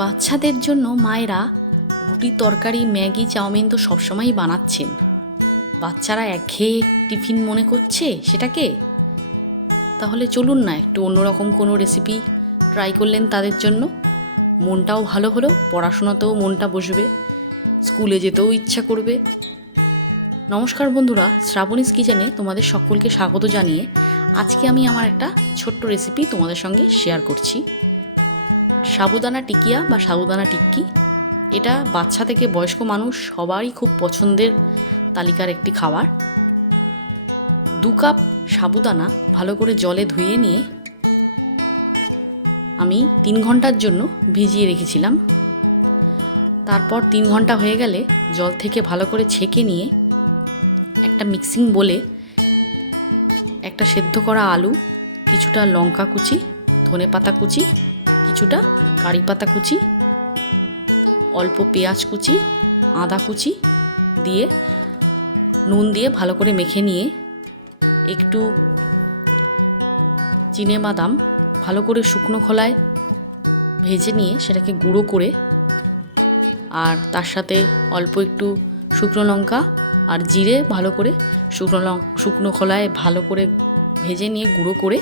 বাচ্চাদের জন্য মায়েরা রুটি তরকারি ম্যাগি চাউমিন তো সবসময়ই বানাচ্ছেন। বাচ্চারা একঘেয়ে টিফিন মনে করছে সেটাকে। তাহলে চলুন না একটু অন্যরকম কোনো রেসিপি ট্রাই করলেন তাদের জন্য। মনটাও ভালো হলো, পড়াশোনাতেও মনটা বসবে, স্কুলে যেতেও ইচ্ছা করবে। নমস্কার বন্ধুরা, শ্রাবণীস কিচেনে তোমাদের সকলকে স্বাগত জানিয়ে আজকে আমি আমার একটা ছোট্ট রেসিপি তোমাদের সঙ্গে শেয়ার করছি। সাবুদানা টিকিয়া বা সাবুদানা টিক্কি, এটা বাচ্চা থেকে বয়স্ক মানুষ সবারই খুব পছন্দের তালিকার একটি খাবার। 2 কাপ সাবুদানা ভালো করে জলে ধুয়ে নিয়ে আমি 3 ঘন্টার জন্য ভিজিয়ে রেখেছিলাম। তারপর 3 ঘন্টা হয়ে গেলে জল থেকে ভালো করে ছেঁকে নিয়ে একটা মিক্সিং বোলে একটা সেদ্ধ করা আলু, কিছুটা লঙ্কা কুচি, ধনে পাতা কুচি, কিছুটা কারি পাতা কুচি, অল্প পেঁয়াজ কুচি, আদা কুচি দিয়ে নুন দিয়ে ভালো করে মেখে নিয়ে একটু চিনেবাদাম ভালো করে শুকনো খোলায় ভেজে নিয়ে সেটাকে গুঁড়ো করে, আর তার সাথে অল্প একটু শুকনো লঙ্কা আর জিরে ভালো করে শুকনো খোলায় ভালো করে ভেজে নিয়ে গুঁড়ো করে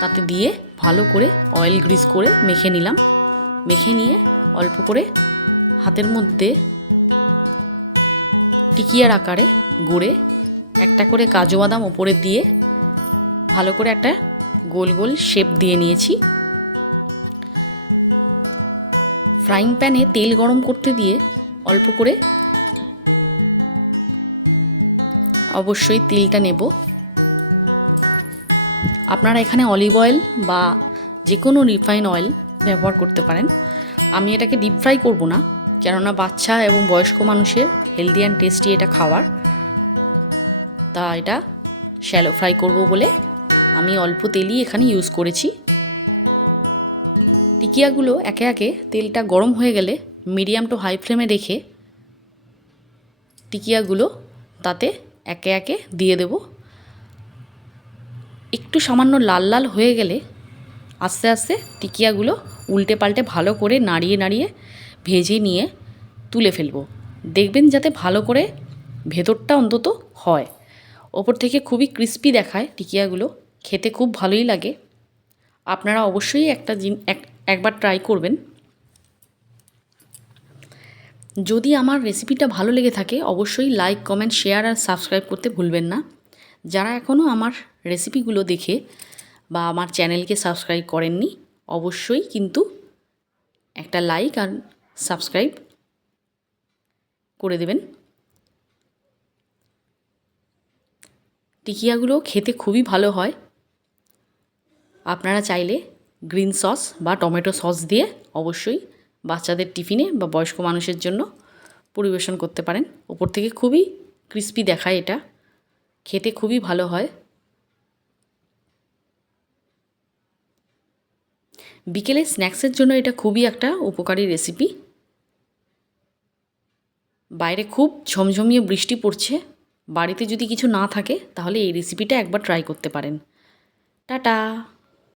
তাতে দিয়ে ভালো করে অয়েল গ্রিস করে মেখে নিলাম। মেখে নিয়ে অল্প করে হাতের মধ্যে টিকিয়ার আকারে গড়ে একটা করে কাজু বাদাম ওপরে দিয়ে ভালো করে একটা গোল গোল শেপ দিয়ে নিয়েছি। ফ্রাইং প্যানে তেল গরম করতে দিয়ে অল্প করে অবশ্যই তেলটা নেব। আপনারা এখানে অলিভ অয়েল বা যে কোনো রিফাইন অয়েল ব্যবহার করতে পারেন। আমি এটাকে ডিপ ফ্রাই করব না, কেননা বাচ্চা এবং বয়স্ক মানুষের হেলদি অ্যান্ড টেস্টি এটা খাবার। তা এটা শ্যালো ফ্রাই করব বলে আমি অল্প তেলই এখানে ইউজ করেছি। টিকিয়াগুলো একে একে তেলটা গরম হয়ে গেলে মিডিয়াম টু হাই ফ্লেমে রেখে টিকিয়াগুলো তাতে একে একে দিয়ে দেব। একটু সামান্য লাল লাল হয়ে গেলে আস্তে আস্তে টিকিয়াগুলো উল্টে পাল্টে ভালো করে নাড়িয়ে নাড়িয়ে ভেজে নিয়ে তুলে ফেলবো। দেখবেন যাতে ভালো করে ভেতরটা অন্তত হয়। ওপর থেকে খুবই ক্রিস্পি দেখায় টিকিয়াগুলো, খেতে খুব ভালোই লাগে। আপনারা অবশ্যই একবার ট্রাই করবেন। যদি আমার রেসিপিটা ভালো লেগে থাকে অবশ্যই লাইক, কমেন্ট, শেয়ার আর সাবস্ক্রাইব করতে ভুলবেন না। যারা এখনও আমার রেসিপিগুলো দেখে বা আমার চ্যানেলকে সাবস্ক্রাইব করেননি অবশ্যই কিন্তু একটা লাইক আর সাবস্ক্রাইব করে দেবেন। টিকিয়াগুলো খেতে খুবই ভালো হয়। আপনারা চাইলে গ্রিন সস বা টমেটো সস দিয়ে অবশ্যই বাচ্চাদের টিফিনে বা বয়স্ক মানুষের জন্য পরিবেশন করতে পারেন। ওপর থেকে খুবই ক্রিস্পি দেখায়, এটা খেতে খুবই ভালো হয়। বিকেলে স্ন্যাক্সের জন্য এটা খুবই একটা উপকারী রেসিপি। বাইরে খুব ঝমঝমিয়ে বৃষ্টি পড়ছে, বাড়িতে যদি কিছু না থাকে তাহলে এই রেসিপিটা একবার ট্রাই করতে পারেন। টাটা।